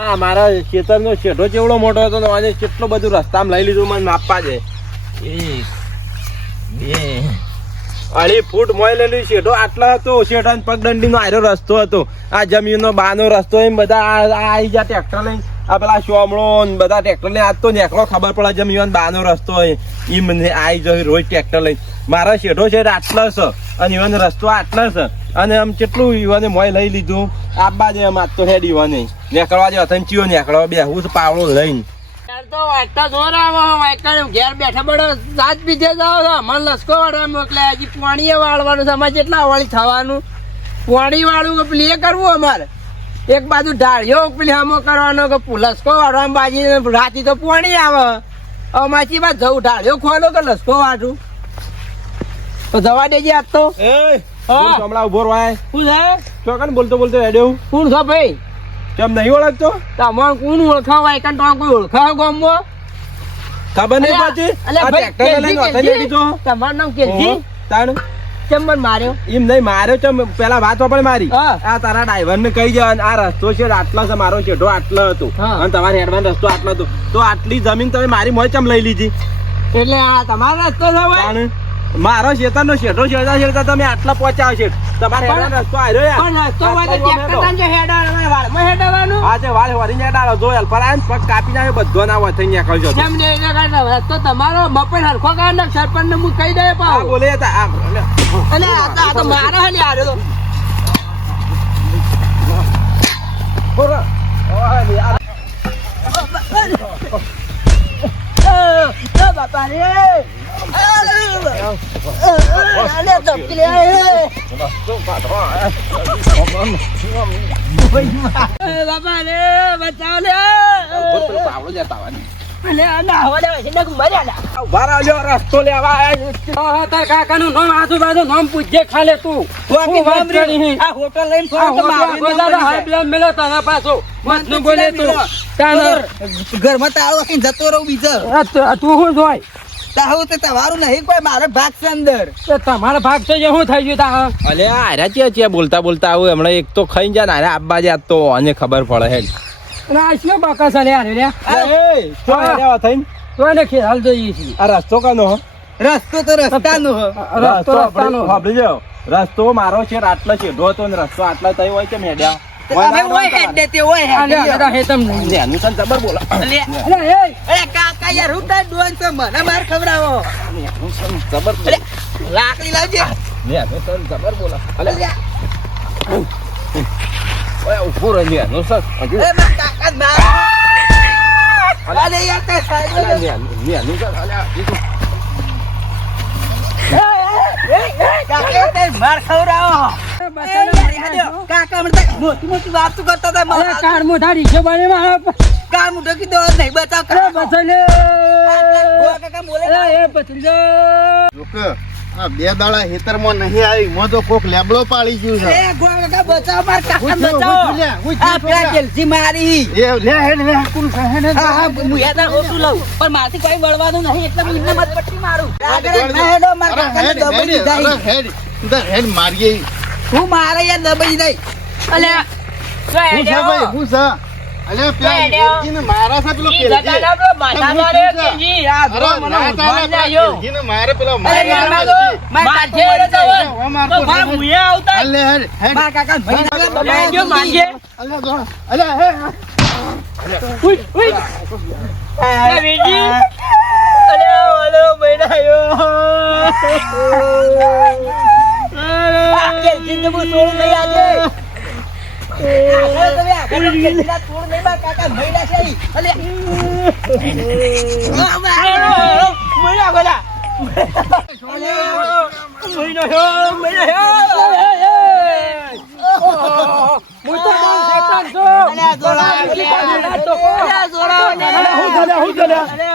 આ મારા ખેતરનો શેઢો ચેવડો મોટો હતો ને આજે કેટલો બધું રસ્તામાં લઈ લીધું મને માપવા દે. એક, બે, અઢી ફૂટ મોય લેલું શેઢો. આટલો હતો શેઢો પગદંડીનો આરો રસ્તો હતો. આ જમીનનો બાનો રસ્તો એમ બધા આવી જા ટ્રેક્ટર લઈને. આ પેલા શોમળો બધા ટ્રેક્ટર લઈને. આજ તો નેકળો ખબર પડે જમીન બાનો રસ્તો હોય. એ મને આઈ જાય રોજ ટ્રેક્ટર લઈને. મારો શેઢો છે આટલો છે. અને ઈવન રસ્તો આટલો છે. અને આમ કેટલું યુવાને મોય લઈ લીધું. આબા જે આમ આજ તો હેડ ઈવને નેકળવા જેવા હથન ચિયો નેકળવા બે. હું પાવડો લઈને. યાર તો વાંચતા જોર આવે ઘેર બેઠા બેઠો સાત બીજે જાવ છો. મને લસકો વાળવા મોકલ્યા. હજી પાણીએ વાળવાનું છે. અમારે કેટલા વાળી થવાનું. પાણી વાળું પેલી એ કરવું અમારે? એક બાજુ ઢાળ્યો પેલી હમો કરવાનો કે લસકો વાળવામાં બાજી રાતી તો પાણી આવે. અમાચી બાદ જવું ઢાળ્યો ખોલો કે લસકો વાળું? તો જવા દેજે આજ તો. એ હા. હમણાં ઊભો રવાય શું છે? ચોકન બોલતો બોલતો રેડ્યો કોણ છો ભાઈ? કેમ નહીં ઓળખતો? તમારે કોણ ઓળખાવ વાયકન તો કોઈ ઓળખાવ ગામમાં? ખબર નહીં અલ્યા, પડતી ભાઈ, કેલજી, હથન કેલજી. દીધો તમારું નામ કેલજી તાણ. કેમ મને માર્યો? એમ નહીં માર્યો ચમ પેલા વાત પણ મારી. આ તારા ડ્રાઈવર ને કહી જાય આ રસ્તો છે આટલો છે મારો છેડો આટલો હતો. અને તમારે હેડવાનો રસ્તો આટલો હતો. તો આટલી જમીન તમે મારી મોય ચમ લઈ લીધી? એટલે આ તમારો રસ્તો છે ભાઈ? મારો શેતરનો શેઠો શેતા શેતા તમે આટલા પહોંચ્યા છે તમારે રસ્તો આવ્યો યાર પણ રસ્તો હોય તો ચેક કરતા જો હેડવાનું વાળમાં હેડવાનું આ છે વાળ વળીને ડાળો જો પર આવીને પગ કાપી નાખ્યો બધો ના વથઈ નીકળજો તો. કેમ ને એના કારણે રસ્તો તમારો મપણ હરખો કાઢ નાખ સરપંચ ને હું કહી દે પાવ બોલે તા- આ અને આ તો તો મારો હે ને આર્યો તો. બોલો. ઓય, યાર. બાપા રે જતા આવવાની. અલે આ ના હવા દેવા છે ને મર્યા ના ઊભા રહેજો, રસ્તો લેવા આયા છે. તાર કાકાનું નામ આજુબાજુ ખાલે તું હોટલ લઈને પાછો ઘરમાં તાળો જતો રહું બીજો તું શું જોય તાહુ તે તમારું નહીં કોઈ મારો ભાગ છે અંદર તો તમારો ભાગ તો જે શું થઈ ગયું તા અલે આ ચિયા ચિયા બોલતા બોલતા આવું હમણાં એક તો ખાઈ જાય ને આબા જાય તો આને ખબર પડે શું રે એ, થઈને? તો એને ખેલ જોઈએ આ રસ્તો કાનો હો? રસ્તો તો રસ્તાનો હ. રસ્તો રસ્તાનો સાંભળી જાઓ. રસ્તો મારો છે આટલો છે હતો ને રસ્તો આટલા થયો હોય કે હેડ્યા અમે ઓય હેડ દે તે ઓય હેડ અલે દે. અલે હેતમ નહીં ને એનું તને જબર બોલો અલે એ અલે કાકા યાર હું તાર ડોન છે મને માર ખવડાવો એનું તને જબર બોલો. અલે લાકડી લાવજે ને એનું તને જબર બોલો અલે ઓય, ઊભું રહે ને એનું સર. હજુ. એ માર કાકા માર અલે યાર તે સાઈડ ને એનું- ને એનું સર. અલે, આ બીજું. કાકા તે માર ખવડાવો એ, હેડ્યો. કાકા મને તો મોટી મોટી વાતો કરતા હતા. મારા કાર મોઢા રીછે બને મારા પર. કામ ઉઠો કીધો નહીં બતાવ અરે બસલે કાકા બોલે એ બસલે જોક આ બે દાડા હેતરમાં નહીં આવી મો તો કોક લેબડો પાડી ગયું છે. એ ગોવા કાકા બચાવ માર કાકા બચાવ. આ પેલા. મારી. એ લે હેડ લે કોણ કહે ને હા, હા, હું યાદ ઓછું લઉં. પણ મારથી કોઈ વળવાનું નહીં એટલે હું એમને મત પટ્ટી મારું. આગળ હેડો, મારા કાકાને હેડ, દબાઈ હેડ, હેડ, તું તાર હેડ મારીએ. ઈ. હું મારે યાર દબાઈ નહીં. અલે હું છે ભાઈ, હું છે? પેલા મારા છે પેલો પેલજી. માથા મારે કેજી આ મને મારે પેલો મારે માથે મરી તો મુએ આવતા. અલે. કાકા ભાઈ દબાઈ. ઉઈ ઉઈ અલે ઓલો બેડાયો હું છોડું નહીં આજે. હો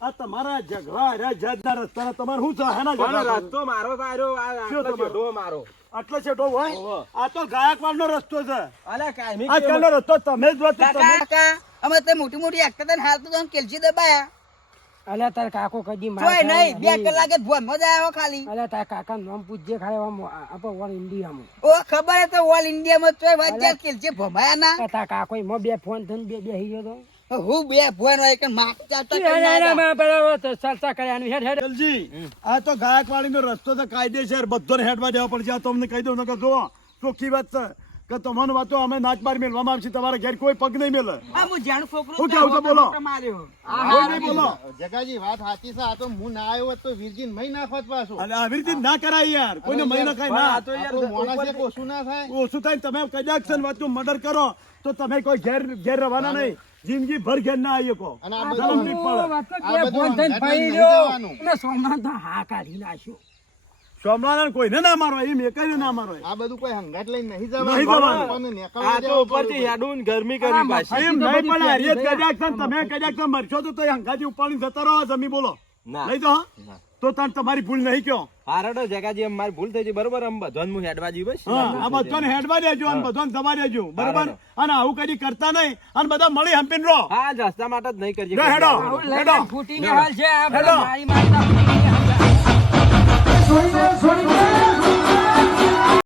આ તમારા ઝઘડા હાર્યા જાતના રસ્તાના તમારે શું છે? હેના ઝઘડા રસ્તો મારો કાઢ્યો આ આટલો મારો. આટલો છેટો હોય? આ તો ગાયકવાડનો રસ્તો છે. અલ્યા કાયમી આ કેમ? રસ્તો? તમે જ વાત કાકા અમે તો મોટી મોટી તો કેલસી દબાયા. અલ્યા તાર કાકો કદી માર નહીં બે કલાક કલાકે ભોનમાં જ આવ્યો ખાલી. અલ્યા તાર કાકા નામ પૂછજે આપણે ઓલ ઇન્ડિયામાં ઓ ખબર હે તો ઓલ ઇન્ડિયામાં ચોય વાત ચાલ કેલસી ભમાયા ના તાર કાકો એમાં બે ફોન થઈને બે બેહી ગયો તો. હું બે ભોન હોય કે અરે, અરે, તો ચર્ચા કર્યાની હેડ હેડ જલજી આ તો ગાયકવાડીનો રસ્તો તો કાયદેસર બધાને હેડવા જવા પડશે. આ તમને કહી દઉં કે જો ચોખ્ખી વાત છે. કે તમારી વાતો અમે નાચ બાર મેળવામાં આવશે તમારા ઘેર કોઈ પગ નહીં મેલે. હું જાણ છોકરો કેવું બોલો? બોલો. જગાજી વાત સાચી છે આ તો હું ના આવ્યો હોત તો વિરજીન મહી નાખોત પાછું. અને આવી રીતે ના કરાય યાર કોઈને મહિના ના. ખાય ના તો યાર મોણા ઓછું ના થાય. ઓછું થાય તમે કદાચ વાતનું મર્ડર કરો તો તમે કોઈ ઘેર ઘેર રવાના નહીં. જિંદગી ભર ઘેર ના આવી શકો અને આ જલમ બધું નહીં પડે આ બધું હંગાત લઈને નહીં જવાનું. મેં સોમનાથ હા કાઢી નાખ્યો. સોમવારના કોઈને ના મારો એમ એકાઈને ના મારો. આ બધું કોઈ હંગાટ લઈને નહીં નહીં જવાનું. જવાનું. આ તો ઉપરથી પડે. ગરમી કરી પાછી. એમ નહીં પણ તમે તો મરશો તો તોય હંગાથી ઉપાડીને જતા રહો જમી બોલો. નહીં તો હા? તો તને તમારી ભૂલ નહીં કયો. હારડો જગાજી આમ મારી ભૂલ થઈ ગઈ. બરોબર આમ બધોન હું હેડવા જઈ બસ. હા આ બધાને હેડવા દેજો અને બધાને દેજો. બરાબર? અને આવું કદી કરતા નહીં અને બધા મળી હંપીને રહો. હા રસ્તા માટે જ નહીં કરજે હેડો. હેડો. ફૂટીને હાલ છે આ મારી માતા